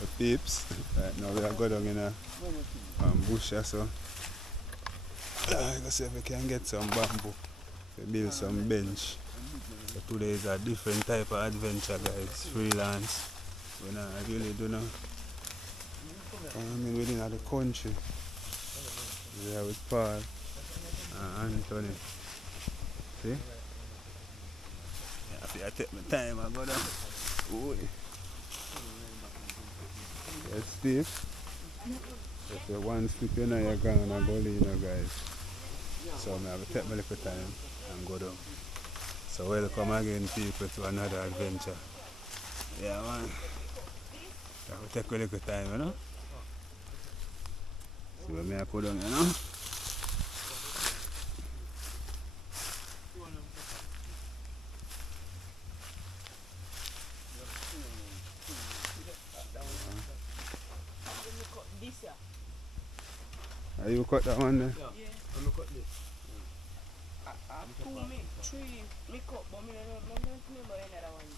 The peeps, right now we are going down in a bush or so. Let's see if we can get some bamboo to build some bench. So today is a different type of adventure, guys. Freelance. We not really do know. Within the country. We are with Paul and Anthony. See? Yeah, I take my time, I go down. Ooh. Yes, Steve. If you one slip, you know you're gonna go lean, guys. So I have to take my little time and go down. So welcome again, people, to another adventure. Yeah, man. I have to take a little time, you know. See what I put down, you know. Are you cut that one there? Yeah, I'm going to cut this. Two, three, me cut, but I don't remember another one.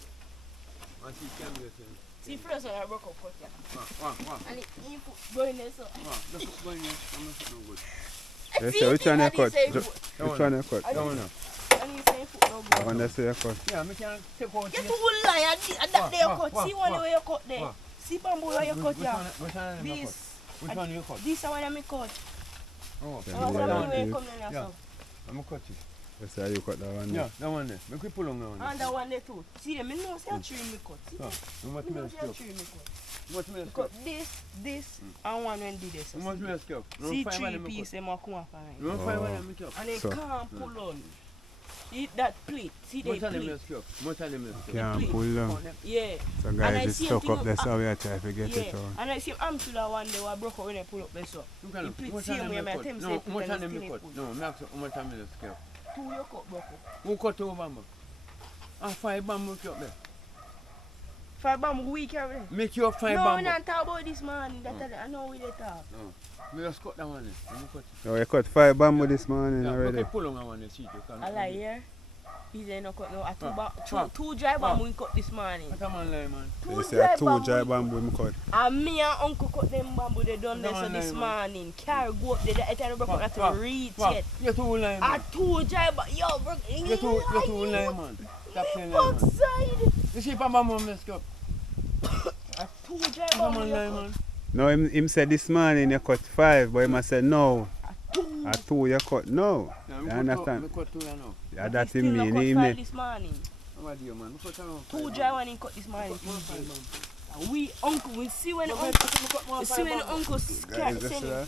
And see, can you see? See, first one I broke up cut, yeah. Wow. And he put going there, so. Wow, the foot going there, I'm not no good. Yes, sir, which one you cut? Which one you cut? That one now. And he say foot no good. That one that's you cut. Yeah, I can take out You this. too lie, and that there you cut. See one where you cut there. See bamboo where you cut, yeah. Which one you cut? Which one you cut? This one I cut. Oh, Yeah, Oh, yeah, something where yeah. you come in, so. I'm going to cut it. Yes, sir, you cut that one Yeah, there. that one there. Make we pull on that one. And that one there too. See them, I know say a tree me cut. See them? You want I me know to say a scalp? tree me cut. You want me to Cut scalp? this, and one when did this. You want me to scalp? See 3 pieces them a come off and You want 5 of them to scalp? and they So- can't pull on. See that plate. See More the time them plate. to scalp. More time them to scalp. Can't pull down. Yeah. So And I guys, it's see stuck him up thing there, up- so we are trying to get Yeah. it out. And I see I'm to that one they were broke out when I pull up there so. You can The plate more same time way them my to cut. attempt No, say put more and time them still to ain't cut. put. No, I'm asking how much time them to scalp. 2 you cut broke up. Who cut over bamboo? And 5 bamboo up there. 5 bamboo we carry. Make your 5 No, we bamboo. not talk about this man. I know we they talk. No. Me just cut that one there. Me cut it. So you cut 5 bamboo this morning Yeah, already. make we pull on that one there, see. You can. I like here. He say no cut no. Ah. Two dry bamboo we cut this morning. What a man like, man? You say 2 dry bamboo we cut. And me and uncle cut them bamboo they done No, this so no, this no. morning. Carry go up there. I tell you broke not to reach Wow. yet. You're too lying, man. A 2 dry bamboo. Yo, bro. You're too lying, man. Stop saying that, man. Outside. You see, Papa Mom messed up. 2 dry Come on, bamboo. lying, you cut. man. No, him said this morning you cut 5, but him say no. Two. A 2 you cut no. Yeah, You me understand? cut two, you know. Yeah, He that still him no mean. cut Him 5 ne- this morning. What do you, man? Me cut around 2 five dry bamboo. one he cut this morning. More five bamboo. We uncle we see when No, uncle me cut more you see five when bamboo. uncle Guys, that's send him. that.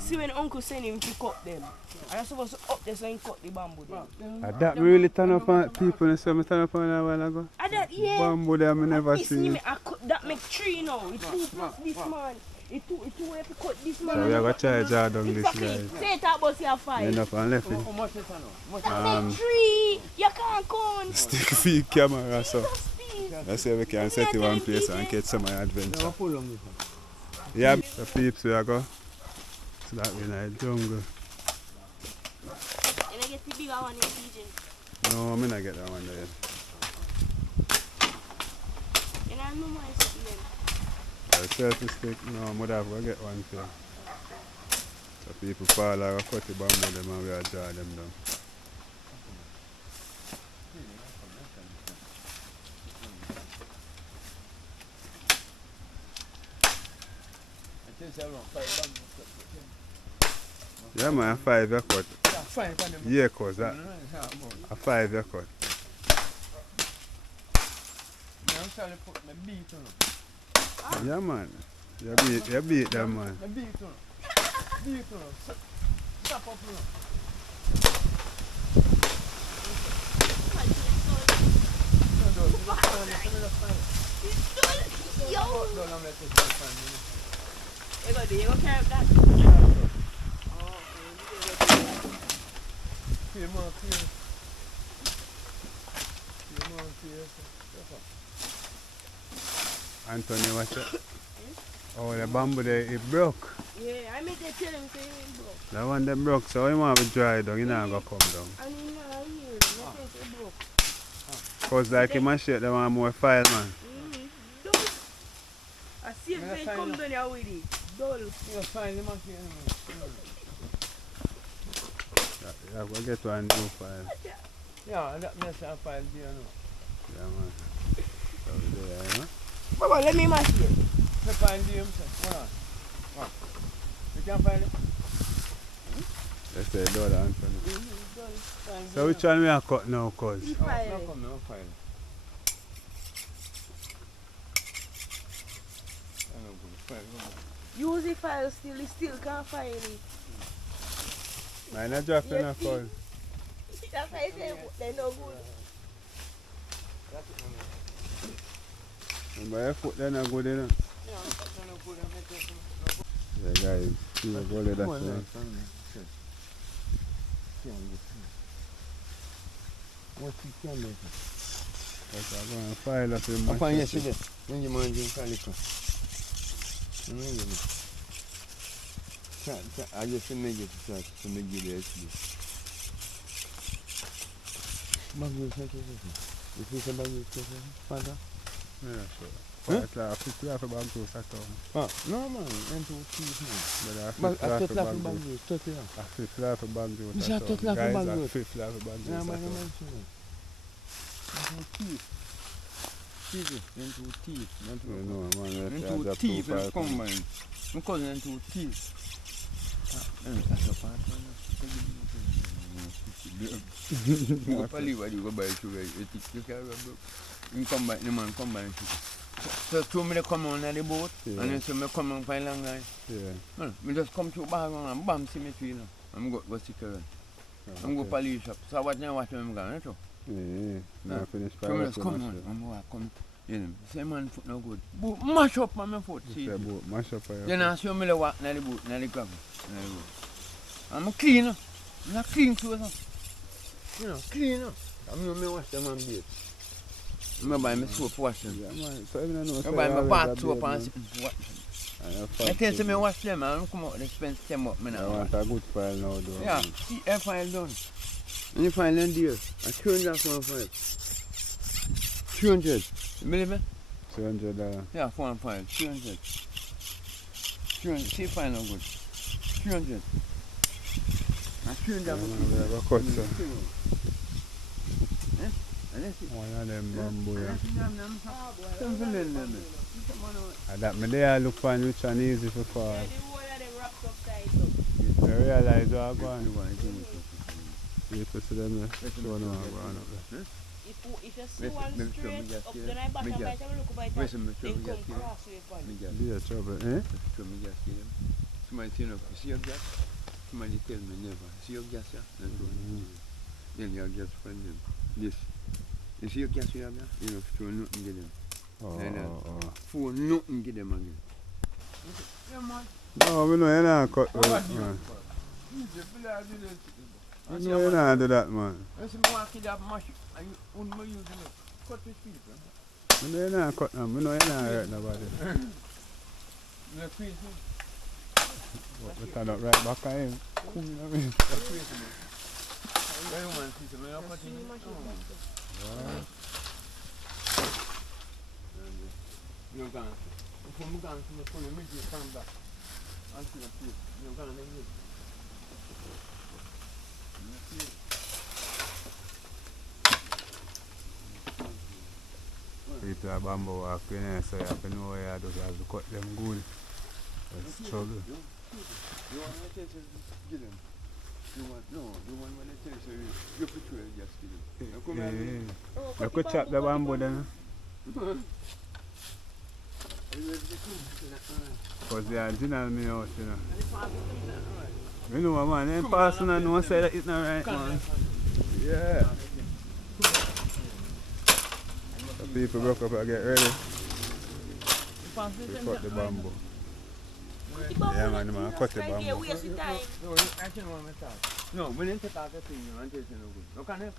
See when uncle send him to cut them. And I'm supposed to up there so he cut the bamboo there. That me really turn up on people and say me turn up on a while ago. And that yeah. Bamboo there me never This see. me, I cut, that make 3 now. It's 2 plus this man. It's 2 we have to cut this man. So we are going to try to draw down this Exactly. guy. Say it about your 5. End up and left How him. much is that now? That make 3. You can't count. Stick feed camera so. Just please. Let's see if we can set it one place and get some Yeah, adventure. we pull on this one. Yeah, the peeps we are go. So that we in the jungle. And I get the bigger one in PJ. No, I'm not get that one there. And I know my student. The selfie stick, no, I'm gonna have to get one for you. So people fall or cut the bamboo them and we are draw them down. I think it's around 5 bamboo. Yeah man, 5 you cut. Yeah, 5 of them. Yeah, cause that. No, it's not about. A 5 you cut. Yeah, I'm trying to put my beat on. Yeah man. You beat them man. My beat on. Beat on. Stop up now. Yo! Don't let this one find me. You go do you go carry up that? Feel more fear. Feel more fear. Anthony, watch it. Oh, the bamboo there, it broke. Yeah, I make it tell him say he broke. That one them broke, so you want to dry down, you not gonna come down. And he not here. Not say he broke. Cause like in my shit, they want more file, man. Dull. I see if they come down here with it. Dull. You find the machine. Yeah, we'll get one new file. Yeah, that makes a file there now. Yeah, man. So we there, you know? Baba, let me mash it. You find the himself. What? You can find it? They say Lord Anthony. Find So which one we are cut now, cuz? Oh, no come now, file. I don't go file. Use the file still, he still can't find it. Mine are dropping a cuz. That's why I say they're no good. Remember your foot they're not good enough. Yeah, guys, see the goalie that's one. What you can make? But I'm going to file up in I my find shit. yesterday. When you mind drink calico. I just make it to make it actually. Bagul say if you say bagul say father. Yeah, sure. It's like 50 laugh about to settle. Ah, no man, into teeth man. But But I 50 took laugh laugh about bagul, 30 laugh. a 50 laugh about to You say I took laugh Guys, about a good. 50 laugh about Yeah, to man, settle. man, teeth. Teeth, into teeth. You know, man, let's Into add teeth, up let's combine. Because into teeth. That's a part you go probably what you go buy sugar, you can combine the man combine sugar. So two me come on the boat Yeah. and then so me come on file long guy. Yeah. Me just come to bag and bam see me tree now. I'm go stick around. I'm go polish up. So what now what I'm going to? Yeah. Now finish So me just come on. I'm come. You know, say man foot no good. Boot mash up on my foot. See. The boat mash up your You know, show me the walk na the boat, na the gravel. I'm clean. I'm not clean clothes. You know, clean up. I'm wash them and bathe. I'm buy my soap wash them. Yeah, man. So even know I buy my bath soap and sit wash them. I I tell you me wash them and come out and spend them up me I now. want a good file now though. Yeah, see a file done. And you file in there. I turned that for a file. 300. You believe me? $200. Yeah, for a file. 300. 300. See file no good. 300. I turned that We have a cut, so. for One of them bamboo, yeah. Something And that me there look for which one easy for fall. Yeah, the whole of them wrapped up tight up. I realize what I'm going. You to see them there. Show them what I'm going up there. If you see one straight up the night bottom by the time you look by Where's that, the they material come gas cross way upon. Be a trouble, eh? Somebody say, no, you see your gas? Somebody tell me never. See your gas, yeah? That's what then you just find them. This. You see your gas you have there? You know, throw nothing get them. Oh. For nothing get them again. Yeah, man. No, we know you're not cut, man. We know you're not do that, man. I see me walk in that mash, and you wouldn't use it. Cut his feet, We know you're not cut them. We know you're not hurt nobody. You're crazy. But we turn up right back on him. You know what I mean? You're crazy, man. Where you man see me? You're cutting it. You're gone. If I'm gone, I'm going to make you come back. Until the food. You're gone, then you. People are bamboo walk in here, so you have to know where you just have to cut them good. That's trouble. You want me to tell you, give them. You want, no, you want me to tell you, you picture it, just give them. You come here. You could chop the bamboo then. Because the original me out, you know. You know, man, them person and no say that it's not right, man. Yeah. So people broke up and get ready. They cut the bamboo. Yeah, man, cut the bamboo. No, No, I can't want to talk. No, we didn't talk the thing, you want to say no good. No, can you?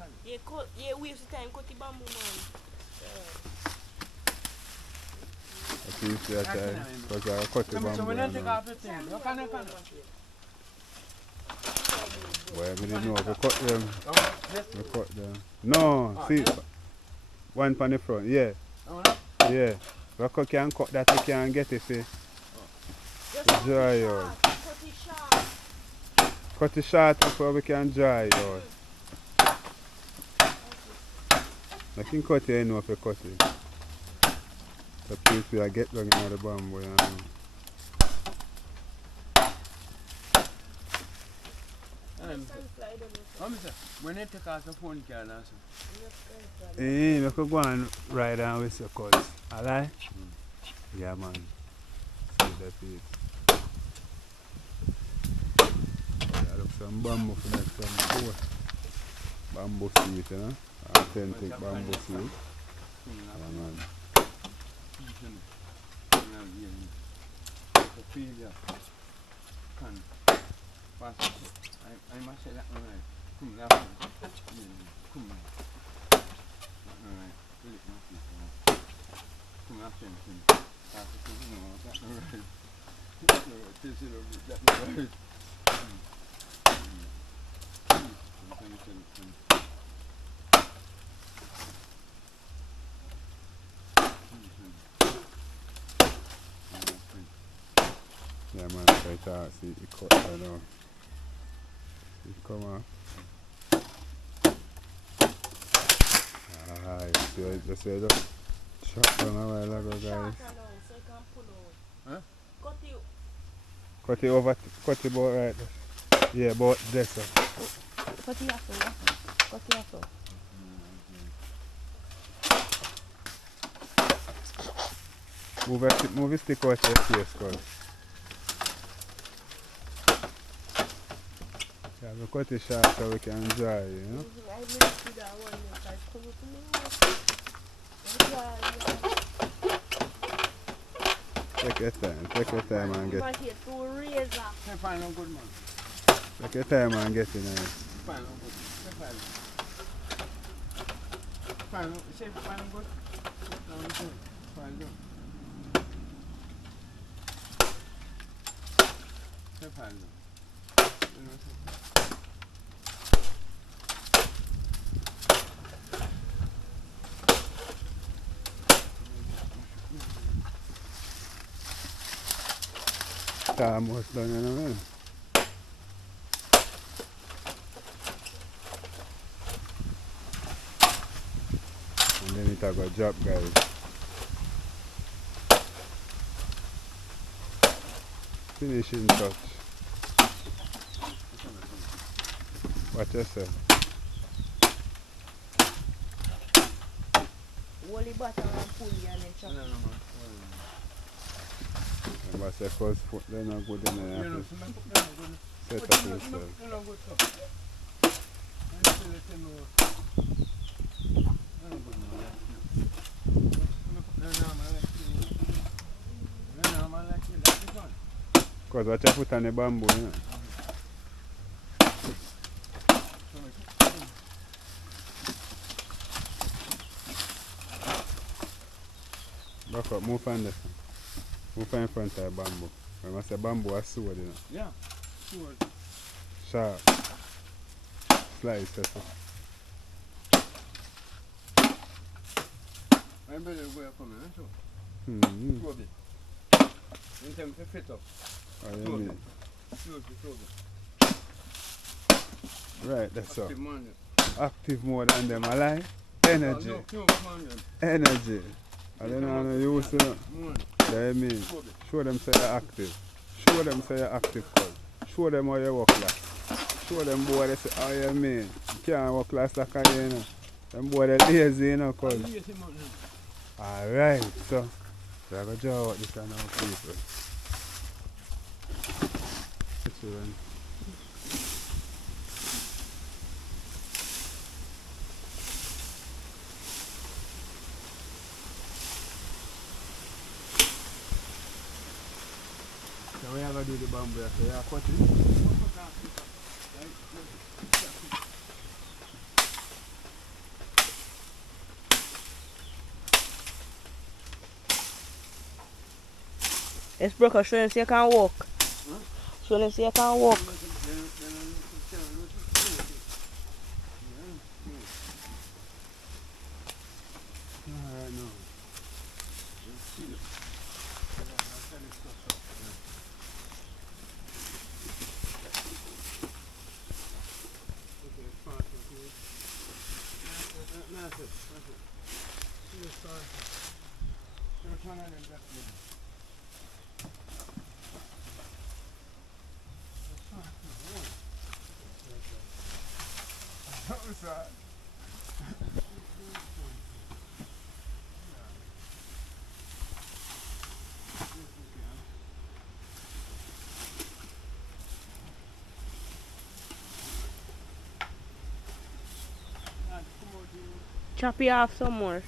Yeah, waste the time, cut the bamboo, man. At least that time, because I cut the bamboo. We don't take Now. off the thing. You can. Well, we didn't know if we cut them. Yes. We cut them. No, see, one on the front, yeah. Yeah. We can cut that, we can get it, see. Dry out. Cut it short before we can dry out. I can cut it, you know, if you cut it. The piece we get down in the bamboo, you know. When they take out the phone can also. We could go and ride down with the cuts. Alright? Yeah, man. See the piece. I look some bamboo for next time. Cool. Bamboo seat, you know? Authentic bamboo seat. Yeah, man. I must say that one right. Come now. Come now. Alright. Come after him. After him. No, that's not right. This is that's not right. Yeah, man, try to see it cut right now. It come off. Ah, you see that? Shot down a while ago, guys. Huh? Cut it over, cut it about right there. Yeah, about there, sir. Cut it off, cut it off. Move your stick out your face, cuz. Yeah, we cut it short so we can dry, you know? Take your time and get Hey, fine, no good man. Take your time and get in there. Fine, no good. Fine. Fine, say fine, no good. No, good. Fine, good. Say fine, good. You know, Almost done, you know? And then it will drop, guys. Finishing touch. What you say? Wally butter and pulley and then chop. no. I say first foot, they're not good in there. You know, Set up yourself. you know, good stuff. I still let you know. I don't good know. Because what you put on the bamboo, you know? Back up, move on this one. Move in front of the bamboo. When I say bamboo, I sword, you know? Yeah, sure. Sharp. Slice, that's it. I better go up on it, so. Mm-hmm. Throw it. You can fit up. Oh, you Throw mean? it. Throw it. Right, that's all. Active man. Active more than them, I like. Energy. No, come on. Energy. I don't know how to use it. Man. Yeah, I mean, Throw it. show them say you're active. Show them say you're active, cuz. Show them how you work class. Show them boy they say, oh yeah, man. You can't work class like I, you know. Them boy they lazy, you know, cuz. Alright, so we're going to draw out this kind of people. Children. So we are going to do the bamboo, so you are cutting. Let's break up, show them so you can walk. Show them so you can walk. Alright, no. Chop you off some more.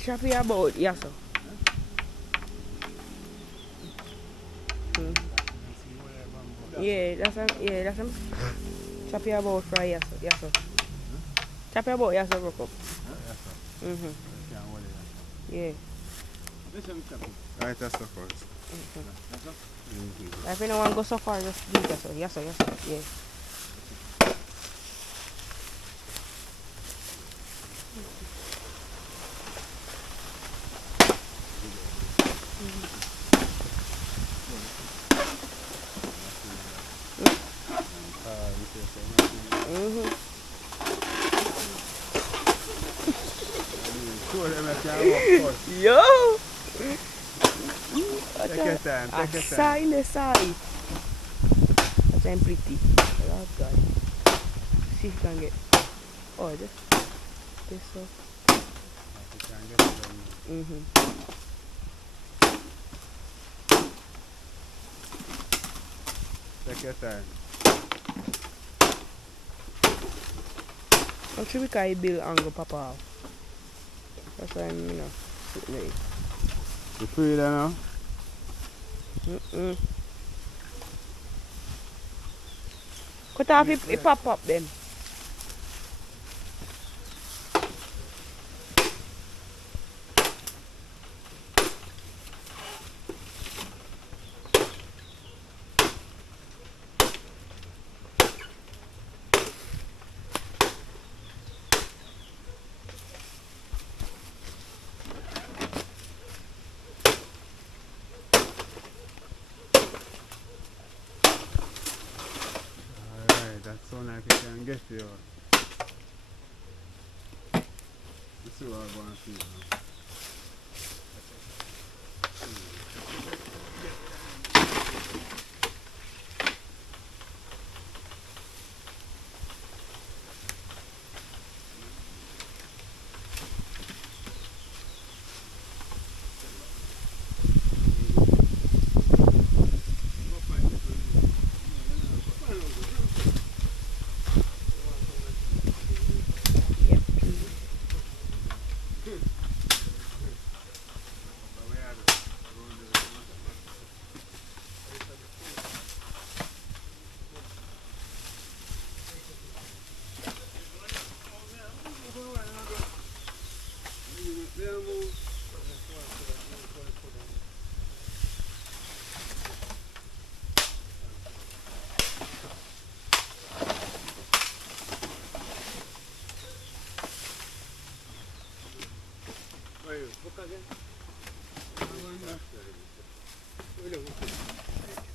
Chop you about, yes sir. Yeah, that's him. Chop you about fry, yes sir. Chop you about, yes sir, broke up. Yeah. Right, that's the first. If you don't want to go so far, just do that, sir. Yes sir, yeah. Yo! Take your time, take your time. Sign the side. That's I'm pretty. Oh God. See if you can get. Oh, this so. You can get it done. Take your time. I'm sure we can build angle papa out. That's why I'm, sitting there. You free there now? Cut off it pop up then. That sound like you can get you. Let's see what I'm going to see now.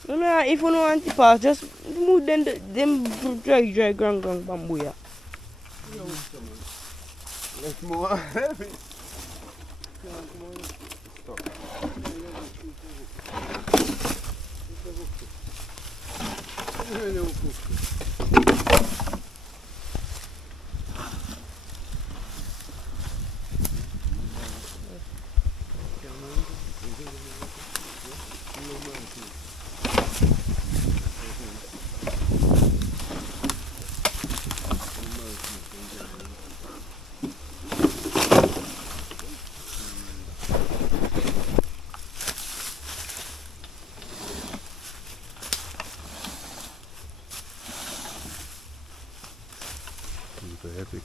No, if you don't want to pass, just move them dry ground bamboo. Yeah. Let's more heavy.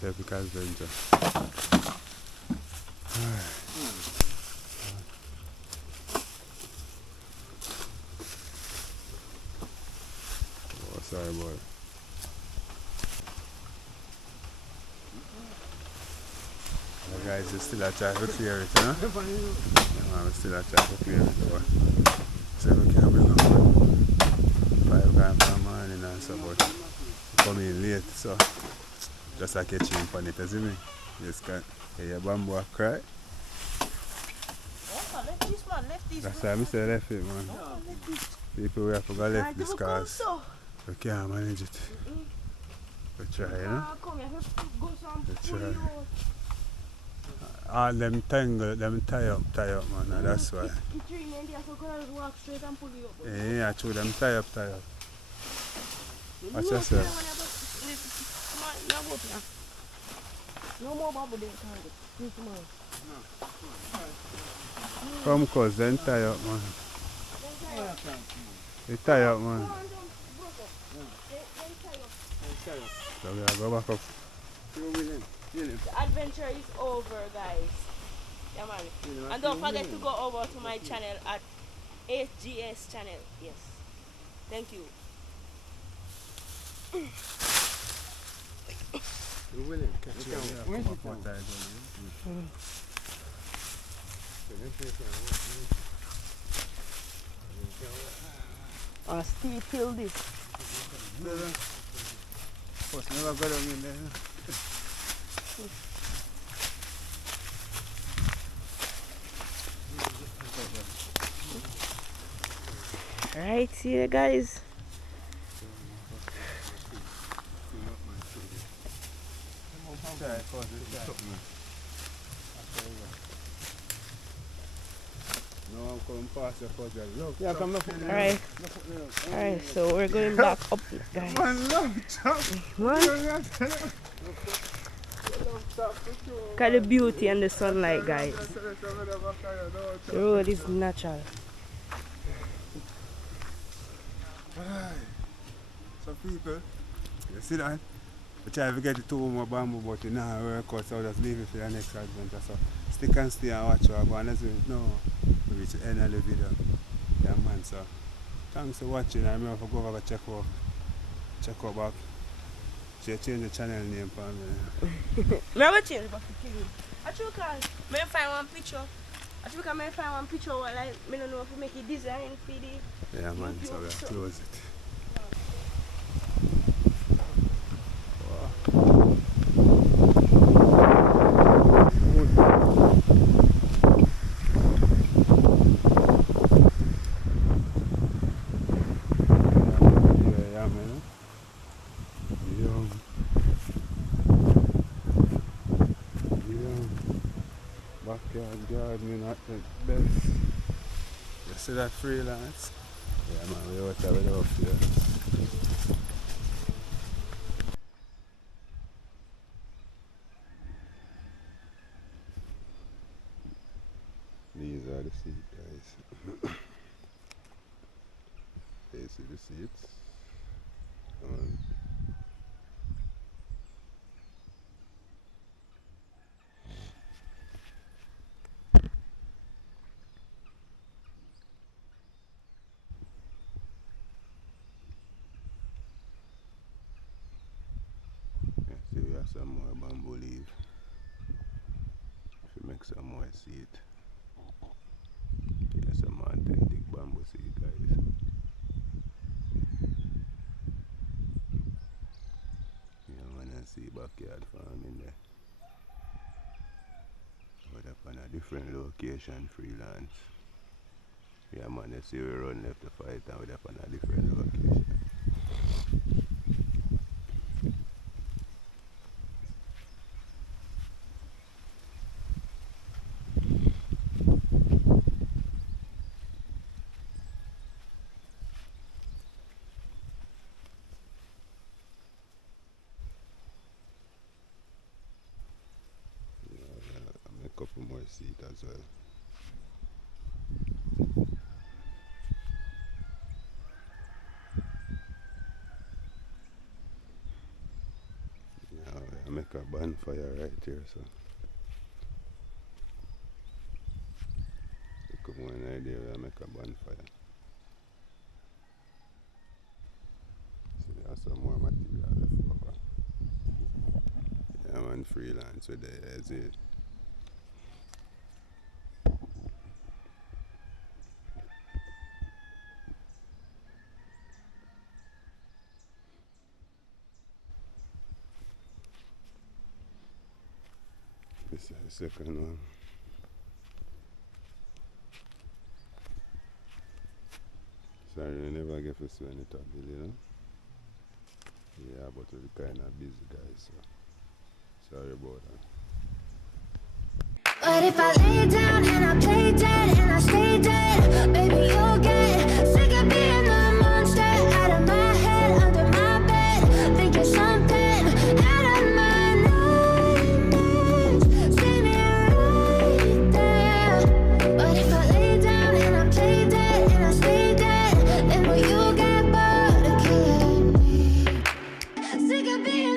epic adventure. Oh, sorry, boy. Guys, we still a try to clear it, huh? Yeah, man, we still a try to clear it, but so we can bring up 5 grand per morning and so, but we come in late, so just a catch him on it, you see me? This guy, yeah, your bamboo cry. That's why I say left it, man. People, we have to go left this cause we can't manage it. We try, you know? We try. All them tangle, them tie up, man, and that's why. Yeah, true, them tie up. Watch yourself. No more bubble there, Come cause then tie up, man. They tie up, man. So we gotta go back up. The adventure is over, guys. Yeah, man. And don't forget to go over to my channel at HGS channel. Yes. Thank you. Steve till this. First never got on in there. Alright, see you guys. No, I'm coming past your puzzle. Look, Yeah, come look. Alright. Alright, so we're going back up, guys. Man, love, chop. Man, look at the beauty and the sunlight, guys. The road is natural. So people, you see that? We try to get the 2 more bamboo, but it now work out, so just leave it for the next adventure. So stick and stay and watch our and as we know, we reach the end of the video. Yeah, man, so thanks for watching. I remember to go over and check out back. She change the channel name for me. Never change back to kill you. I should find one picture. I should find one picture while I don't know if we make a design for the. Yeah, man, so we'll close it. Backyard gardening at the best. You see that freelance? Yeah, man, we out there with off here. These are the seats, guys. They see the seats. See, we have some more bamboo leaf. If we make some more seat. Yeah, some authentic bamboo seed, guys. Yeah, man, I see backyard farming there. But up on a different location, freelance. Yeah, man, I see we run left to fight and we're up on a different location. Couple more seats as well. Yeah, I make a bonfire right here, so you come one idea where I make a bonfire. So there's some more material left over. Yeah man, freelance with the as it. This is the second one. Sorry, I never get to see any top bill, you know? Yeah, but we're kind of busy guys, so sorry about that. But if I lay down and I play dead and I stay dead, baby, you'll get sick of being the monster out of my head, under my bed, thinking something out of my nightmares. See me right there. But if I lay down and I play dead and I stay dead, then will you get bored of killing me? Sick of being